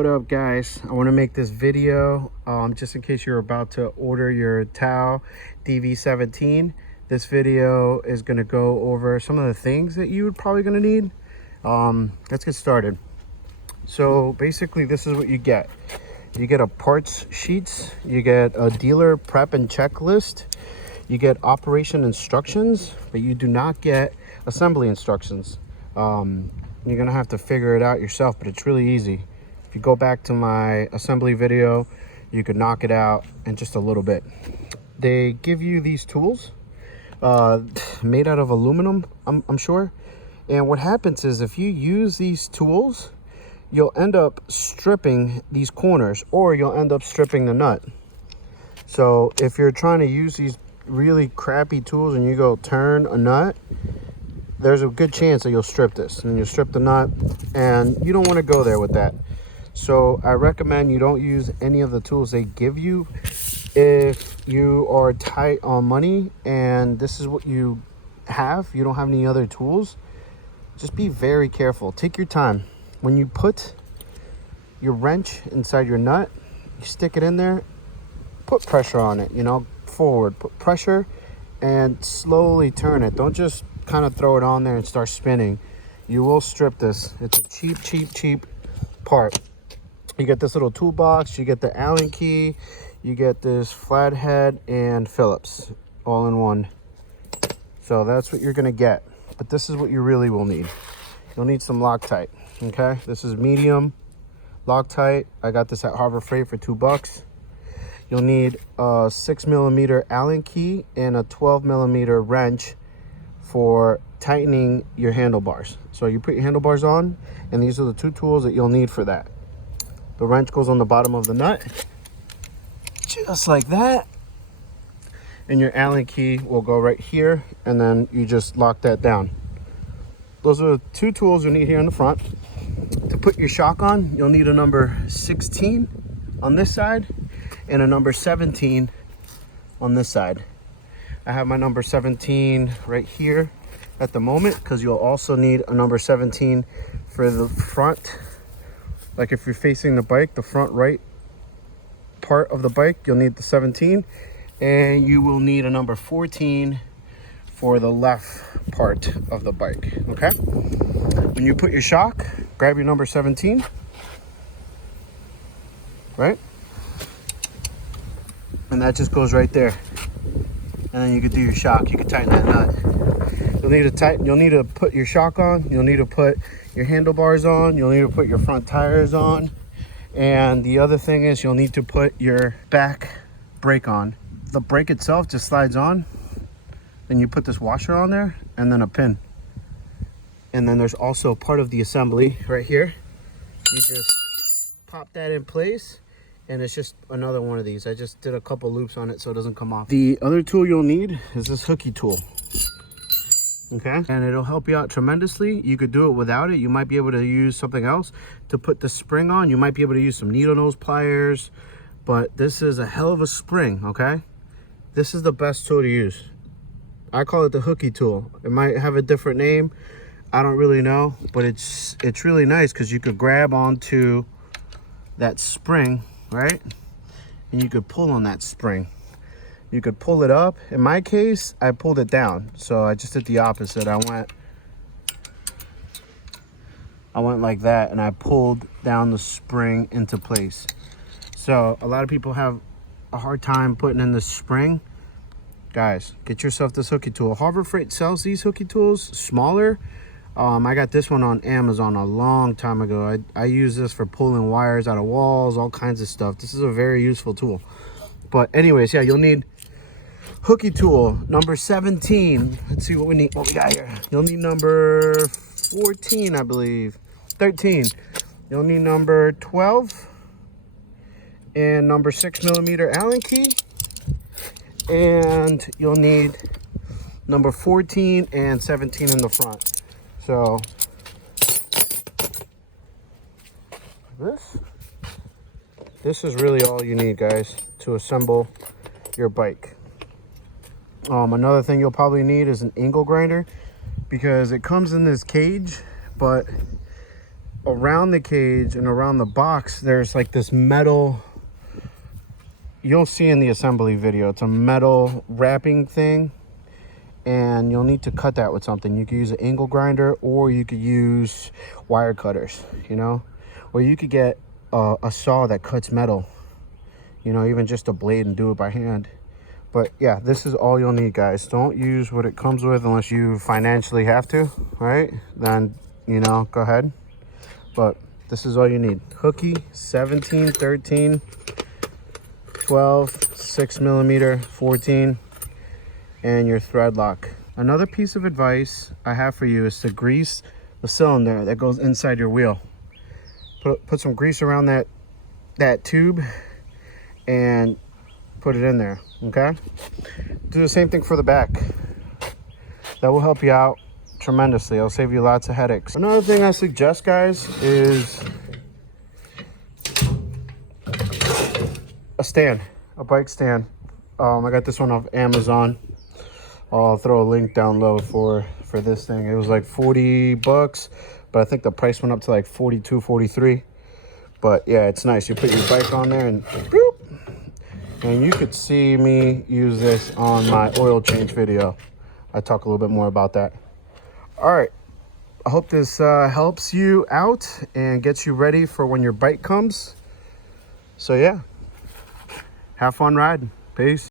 What up, guys? I want to make this video just in case you're about to order your Tao DB17. This video is going to go over some of the things that you're probably going to need. Let's get started. So basically, this is what you get. You get a parts sheets, you get a dealer prep and checklist, you get operation instructions, but you do not get assembly instructions. You're gonna have to figure it out yourself, but it's really easy. If you go back to my assembly video, you could knock it out in just a little bit. They give you these tools made out of aluminum, I'm sure. And what happens is if you use these tools, you'll end up stripping these corners, or you'll end up stripping the nut. So if you're trying to use these really crappy tools and you go turn a nut, there's a good chance that you'll strip this and you'll strip the nut, and you don't want to go there with that. So I recommend you don't use any of the tools they give you if you are tight on money and this is what you have. You don't have any other tools. Just be very careful. Take your time. When you put your wrench inside your nut, you stick it in there, put pressure on it, forward, put pressure and slowly turn it. Don't just kind of throw it on there and start spinning. You will strip this. It's a cheap part. You get this little toolbox, you get the Allen key, you get this flathead and Phillips all in one. So that's what you're gonna get, but this is what you really will need. You'll need some Loctite. Okay, this is medium Loctite. I got this at Harbor Freight for $2. You'll need a 6mm Allen key and a 12mm wrench for tightening your handlebars. So you put your handlebars on, and these are the two tools that you'll need for that. The wrench goes on the bottom of the nut, just like that. And your Allen key will go right here, and then you just lock that down. Those are the two tools you need here in the front. To put your shock on, you'll need a number 16 on this side and a number 17 on this side. I have my number 17 right here at the moment, because you'll also need a number 17 for the front. Like if you're facing the bike, the front right part of the bike, you'll need the 17, and you will need a number 14 for the left part of the bike. Okay, when you put your shock, grab your number 17, right, and that just goes right there, and then you could do your shock. You can tighten that nut. You'll need to put your shock on, you'll need to put your handlebars on, you'll need to put your front tires on, and the other thing is you'll need to put your back brake on. The brake itself just slides on, and you put this washer on there and then a pin. And then there's also part of the assembly right here. You just pop that in place, and it's just another one of these. I just did a couple loops on it so it doesn't come off. The other tool you'll need is this hooky tool. Okay, and it'll help you out tremendously. You could do it without it. You might be able to use something else to put the spring on. You might be able to use some needle nose pliers, but this is a hell of a spring. Okay, this is the best tool to use. I call it the hooky tool. It might have a different name, I don't really know, but it's really nice because you could grab onto that spring, right, and you could pull on that spring. You could pull it up. In my case, I pulled it down, so I just did the opposite. I went like that, and I pulled down the spring into place. So a lot of people have a hard time putting in the spring. Guys, get yourself this hooky tool. Harbor Freight sells these hooky tools smaller. I got this one on Amazon a long time ago. I use this for pulling wires out of walls, all kinds of stuff. This is a very useful tool. But anyways, yeah, you'll need hooky tool number 17. Let's see what we got here. You'll need number 14, I believe. 13. You'll need number 12 and number 6mm Allen key. And you'll need number 14 and 17 in the front. So this is really all you need, guys, to assemble your bike. Another thing you'll probably need is an angle grinder, because it comes in this cage, but around the cage and around the box, there's like this metal, you'll see in the assembly video, it's a metal wrapping thing, and you'll need to cut that with something. You could use an angle grinder, or you could use wire cutters, you know, or you could get a saw that cuts metal, you know, even just a blade, and do it by hand. But yeah, this is all you'll need, guys. Don't use what it comes with unless you financially have to, right? Then, you know, go ahead. But this is all you need. Hooky, 17, 13, 12, 6mm, 14, and your thread lock. Another piece of advice I have for you is to grease the cylinder that goes inside your wheel. Put some grease around that tube and put it in there, okay? Do the same thing for the back. That will help you out tremendously. It'll save you lots of headaches. Another thing I suggest, guys, is a stand, a bike stand. I got this one off Amazon. I'll throw a link down below for this thing. It was like 40 bucks, but I think the price went up to like 42, 43. But yeah, it's nice. You put your bike on there and boop, and you could see me use this on my oil change video. I talk a little bit more about that. All right, I hope this helps you out and gets you ready for when your bike comes. So yeah, have fun riding. Peace.